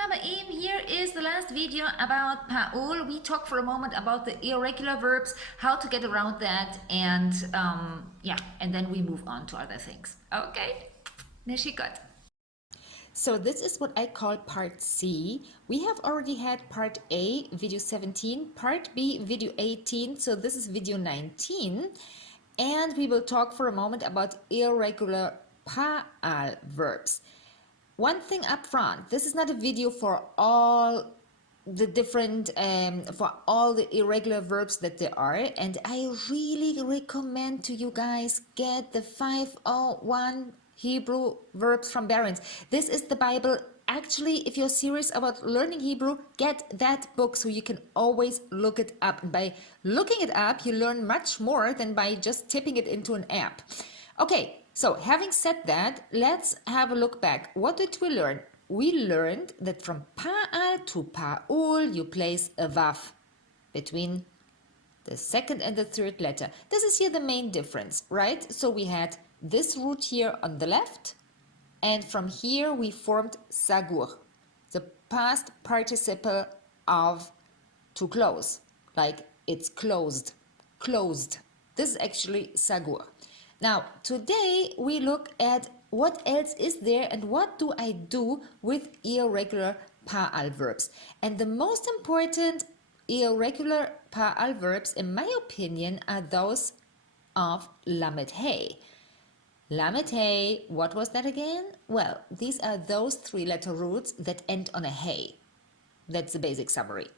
Klabaim. Here is the last video about Paul. We talked for a moment about the irregular verbs, how to get around that, and yeah, and then we move on to other things. Okay, Nishikot. So this is what I call part C. We have already had part A, video 17, part B, video 18. So this is video 19. And we will talk for a moment about irregular Paal verbs. One thing up front, this is not a video for all the different, for all the irregular verbs that there are. And I really recommend to you guys get the 501 Hebrew verbs from Barron's. This is the Bible. Actually, if you're serious about learning Hebrew, get that book so you can always look it up. And by looking it up, you learn much more than by just tipping it into an app. Okay. So having said that, let's have a look back. What did we learn? We learned that from Pa'al to Pa'ul, you place a Vav between the second and the third letter. This is here the main difference, right? So we had this root here on the left, and from here we formed Sagur, the past participle of to close, like it's closed, closed. This is actually Sagur. Now, today we look at what else is there and what do I do with irregular Pa'al verbs. And the most important irregular Pa'al verbs, in my opinion, are those of Lamed Hey. Lamed Hey, what was that again? Well, these are those three-letter roots that end on a Hey. That's the basic summary.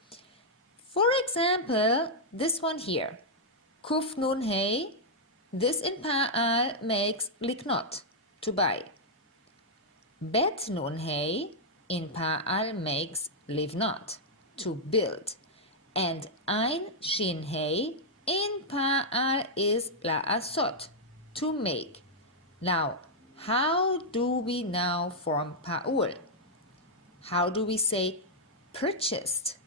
For example, this one here, Kuf Nun Hey. This in Pa'al makes liknot, to buy. Bet Nun Hey in Pa'al makes livnot, to build. And Ein Shin Hey in Pa'al is la'asot, to make. Now, how do we now form Pa'ul? How do we say purchased,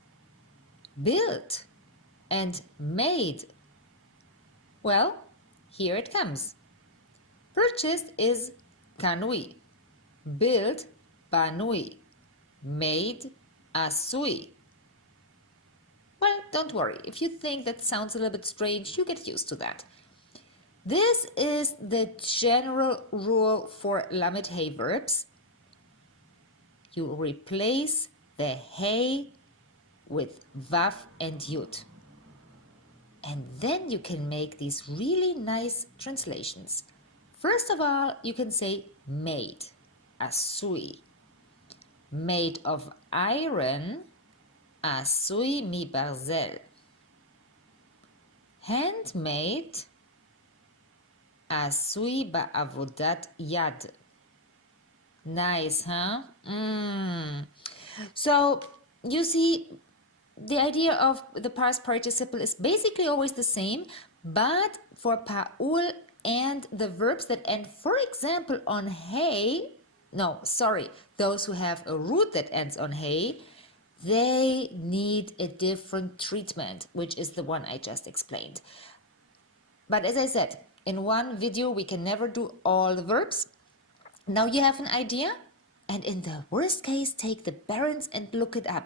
built, and made? Well, here it comes. Purchased is kanui, built banui, made asui. Well, don't worry. If you think that sounds a little bit strange, you get used to that. This is the general rule for Lamed Hey verbs. You replace the Hey with Vav and Yud. And then you can make these really nice translations. First of all, you can say made, asui. Made of iron, asui mi barzel. Handmade, asui ba'avodat yad. Nice, huh? So, you see, the idea of the past participle is basically always the same, but for Pa'ul and the verbs that end, for example, on Hey, those who have a root that ends on Hey, they need a different treatment, which is the one I just explained. But as I said, in one video, we can never do all the verbs. Now you have an idea, and in the worst case, take the Barron's and look it up.